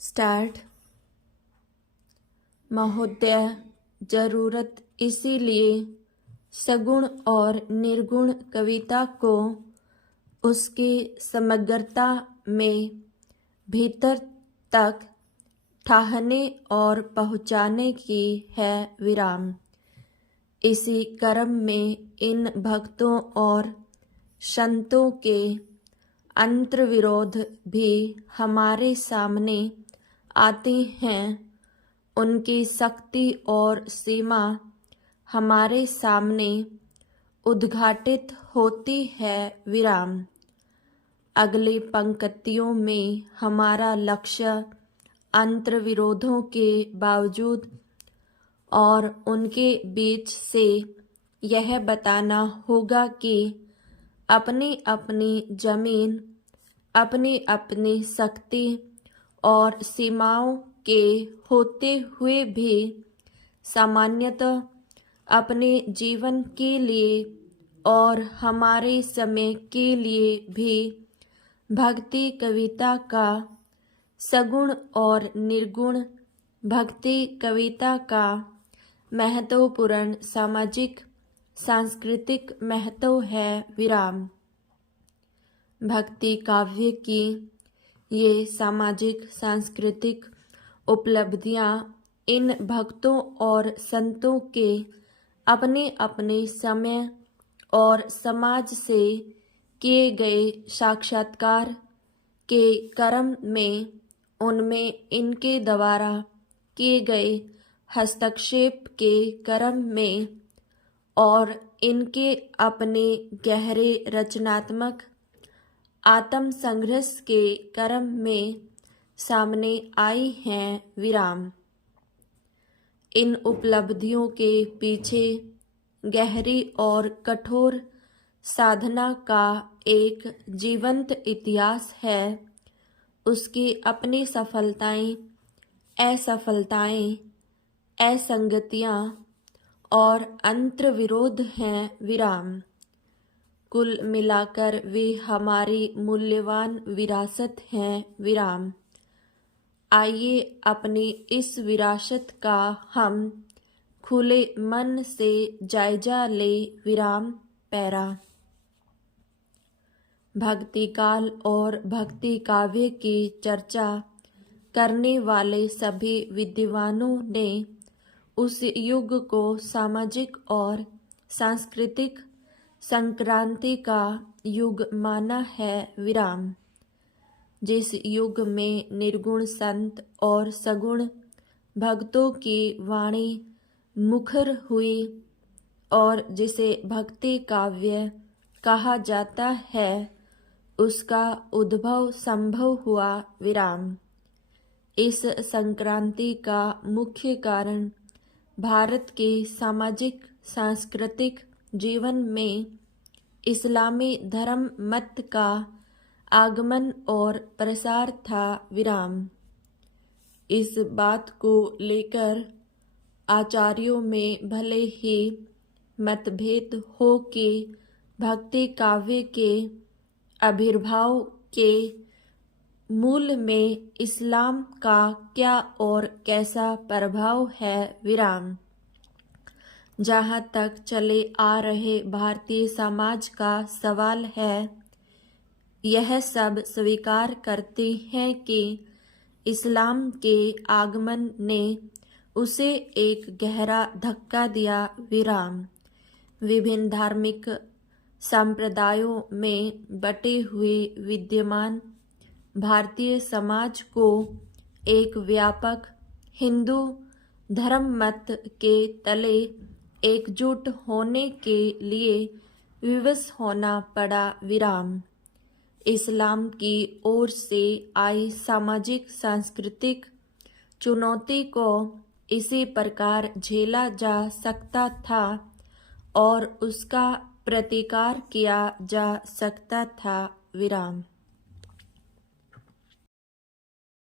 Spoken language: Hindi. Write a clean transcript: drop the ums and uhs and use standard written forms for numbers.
स्टार्ट। महोदय, जरूरत इसीलिए सगुण और निर्गुण कविता को उसकी समग्रता में भीतर तक ठाहने और पहुँचाने की है विराम। इसी क्रम में इन भक्तों और संतों के अंतर्विरोध भी हमारे सामने आते हैं। उनकी शक्ति और सीमा हमारे सामने उद्घाटित होती है विराम। अगली पंक्तियों में हमारा लक्ष्य अंतर्विरोधों के बावजूद और उनके बीच से यह बताना होगा कि अपनी अपनी जमीन, अपनी अपनी शक्ति और सीमाओं के होते हुए भी सामान्यतः अपने जीवन के लिए और हमारे समय के लिए भी भक्ति कविता का सगुण और निर्गुण भक्ति कविता का महत्वपूर्ण सामाजिक सांस्कृतिक महत्व है विराम। भक्ति काव्य की ये सामाजिक सांस्कृतिक उपलब्धियां इन भक्तों और संतों के अपने अपने समय और समाज से किए गए साक्षात्कार के क्रम में उनमें इनके द्वारा किए गए हस्तक्षेप के क्रम में और इनके अपने गहरे रचनात्मक आत्म संघर्ष के क्रम में सामने आई हैं विराम। इन उपलब्धियों के पीछे गहरी और कठोर साधना का एक जीवंत इतिहास है। उसकी अपनी सफलताएं, असफलताएं, असंगतियां और अंतर्विरोध हैं विराम। कुल मिलाकर वे हमारी मूल्यवान विरासत हैं विराम। आइए अपनी इस विरासत का हम खुले मन से जायजा ले विराम। पैरा। भक्ति काल और भक्ति काव्य की चर्चा करने वाले सभी विद्वानों ने उस युग को सामाजिक और सांस्कृतिक संक्रांति का युग माना है विराम। जिस युग में निर्गुण संत और सगुण भक्तों की वाणी मुखर हुई और जिसे भक्ति काव्य कहा जाता है, उसका उद्भव संभव हुआ विराम। इस संक्रांति का मुख्य कारण भारत के सामाजिक सांस्कृतिक जीवन में इस्लामी धर्म मत का आगमन और प्रसार था विराम। इस बात को लेकर आचार्यों में भले ही मतभेद हो कि भक्ति काव्य के आविर्भाव के मूल में इस्लाम का क्या और कैसा प्रभाव है विराम। जहाँ तक चले आ रहे भारतीय समाज का सवाल है, यह सब स्वीकार करते हैं कि इस्लाम के आगमन ने उसे एक गहरा धक्का दिया विराम। विभिन्न धार्मिक संप्रदायों में बटे हुए विद्यमान भारतीय समाज को एक व्यापक हिंदू धर्म मत के तले एकजुट होने के लिए विवश होना पड़ा विराम। इस्लाम की ओर से आई सामाजिक सांस्कृतिक चुनौती को इसी प्रकार झेला जा सकता था और उसका प्रतिकार किया जा सकता था विराम।